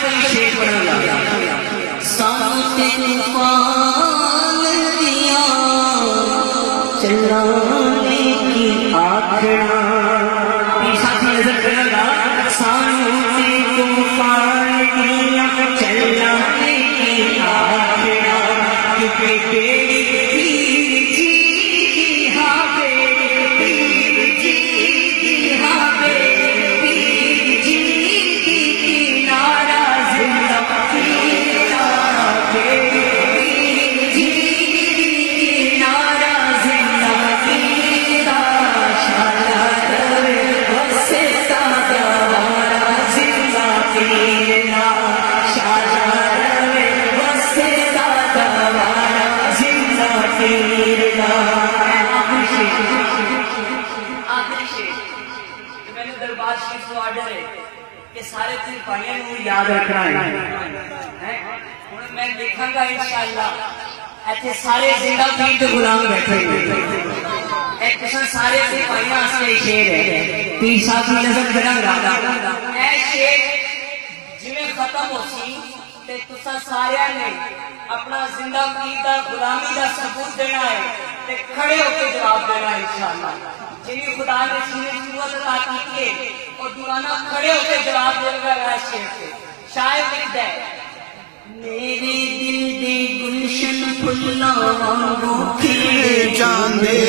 کوئی شیر پڑھا گا ساتھ پال دیا چلانے کی آکھنا یہ ساتھی نظر کرنا گا ساتھ پال دیا چلانے کی آکھنا کیونکہ تیری پیر جی کی ہاں پیر جی کی ہاں پیر جی کی نعرہ زندہ تیرا پیر جی کی نعرہ زندہ تیرا شالا روے بسے دوارا زندہ تیرا شالا روے بسے دوارا زندہ تیرا آخری شیر کہ میں نے دربار شریف کو آرڈر ہے کہ سارے تین پانیاں کو یاد رکھنا ہے میں دیکھاں گا انشاءاللہ ایتھے سارے زندہ پیر تے غلام بیٹھے ایک قسم سارے تین پانیاں آستے شیر ہے پیر صاحب کی نظر کرنا گا اے شیر جویں ختم ہو سی تے تساں سارے نے اپنا زندہ پیر دا غلامی دا ثبوت دینا ہے تے کھڑے ہو کے جواب دینا ہے انشاءاللہ جنہیں خدا نے سینے قوت عطا کی ہے اور دیوانہ کھڑے ہو کے جواب دے گا شیر سے شاعر لکھتا ہے میرے دل دے گلشن پھلاواں کھلے جاندے